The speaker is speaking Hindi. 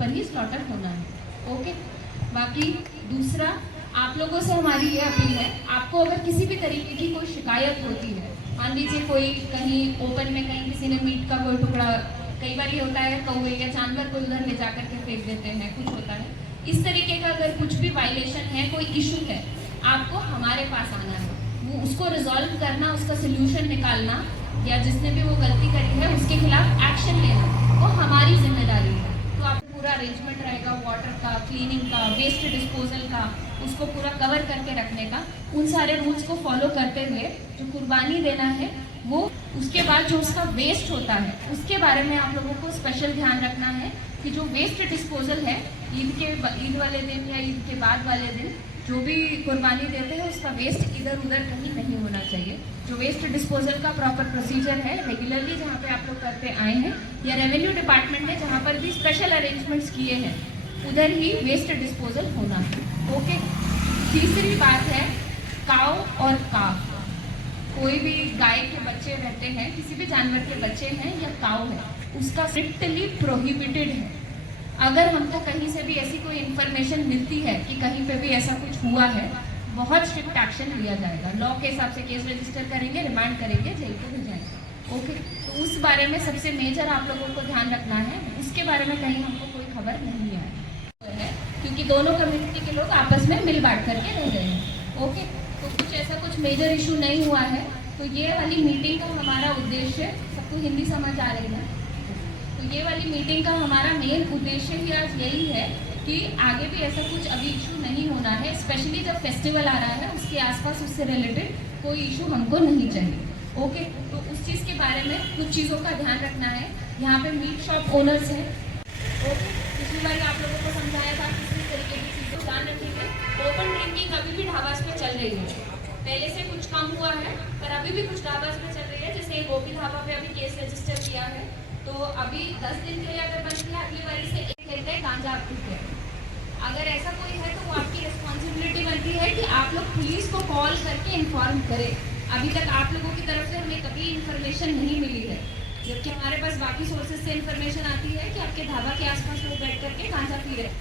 पर ही स्लॉटर होना है। ओके, बाकी दूसरा आप लोगों से हमारी ये अपील है, आपको अगर किसी भी तरीके की कोई शिकायत होती है, मान लीजिए कोई कहीं ओपन में कहीं किसी ने मीट का कोई टुकड़ा, कई बार ये होता है कौवे या जानवर को उधर ले जाकर के फेंक देते हैं, कुछ होता है इस तरीके का, अगर कुछ भी वायलेशन है, कोई इशू है, आपको हमारे पास आना है, वो उसको रिजॉल्व करना, उसका सोल्यूशन निकालना, या जिसने भी वो गलती करी है उसके खिलाफ एक्शन लेना, वो हमारी जिम्मेदारी है। तो आप पूरा अरेंजमेंट रहेगा वाटर का, क्लीनिंग का, वेस्ट डिस्पोजल का, उसको पूरा कवर करके रखने का, उन सारे रूल्स को फॉलो करते हुए जो कुर्बानी देना है वो, उसके बाद जो उसका वेस्ट होता है उसके बारे में आप लोगों को स्पेशल ध्यान रखना है कि जो वेस्ट डिस्पोजल है ईद वाले दिन या ईद के बाद वाले दिन जो भी कुर्बानी देते हैं उसका वेस्ट इधर उधर कहीं नहीं होना चाहिए। जो वेस्ट डिस्पोजल का प्रॉपर प्रोसीजर है रेगुलरली जहाँ पे आप लोग करते आए हैं, या रेवेन्यू डिपार्टमेंट ने जहाँ पर भी स्पेशल अरेंजमेंट्स किए हैं उधर ही वेस्ट डिस्पोजल होना है। ओके, तीसरी बात है काव और काफ। कोई भी गाय के बच्चे रहते हैं, किसी भी जानवर के बच्चे हैं या काव है, उसका स्ट्रिक्टली प्रोहिबिटेड है। अगर हमको कहीं से भी ऐसी कोई इन्फॉर्मेशन मिलती है कि कहीं पे भी ऐसा कुछ हुआ है, बहुत स्ट्रिक्ट एक्शन लिया जाएगा। लॉ के हिसाब से केस रजिस्टर करेंगे, रिमांड करेंगे, जेल को भेजाएंगे। ओके, तो उस बारे में सबसे मेजर आप लोगों को ध्यान रखना है, उसके बारे में कहीं हमको कोई खबर नहीं आई है, क्योंकि दोनों कम्युनिटी के लोग आपस में मिल बांट करके रह रहे हैं। ओके, तो कुछ ऐसा कुछ मेजर इशू नहीं हुआ है। तो ये वाली मीटिंग का हमारा उद्देश्य, सबको हिंदी समझ आ रही है, तो ये वाली मीटिंग का हमारा मेन उद्देश्य ही आज यही है कि आगे भी ऐसा कुछ अभी इशू नहीं होना है, स्पेशली जब फेस्टिवल आ रहा है उसके आसपास उससे रिलेटेड कोई इशू हमको नहीं चाहिए। ओके, तो उस चीज़ के बारे में कुछ चीज़ों का ध्यान रखना है। यहाँ पे मीट शॉप ओनर्स हैं। ओके, पिछली बार आप लोगों को समझाया था किसी तरीके की चीज़ों ध्यान रखेंगे। ओपन ड्रिंकिंग अभी भी ढाबास पे चल रही है, पहले से कुछ कम हुआ है पर अभी भी कुछ ढाबास पे चल रही है। जैसे गोपी ढाबा पे अभी केस रजिस्टर किया है, तो अभी 10 दिन के लिए अगर बंद किया, अगली बारी से एक घंटे गांजा आप पीते हैं। अगर ऐसा कोई है तो वो आपकी रिस्पॉन्सिबिलिटी बनती है कि आप लोग पुलिस को कॉल करके इन्फॉर्म करें। अभी तक आप लोगों की तरफ से हमें कभी इन्फॉर्मेशन नहीं मिली है, जबकि हमारे पास बाकी सोर्सेज से इन्फॉर्मेशन आती है कि आपके ढाबा के आसपास लोग बैठ करके गांजा पी रहे हैं।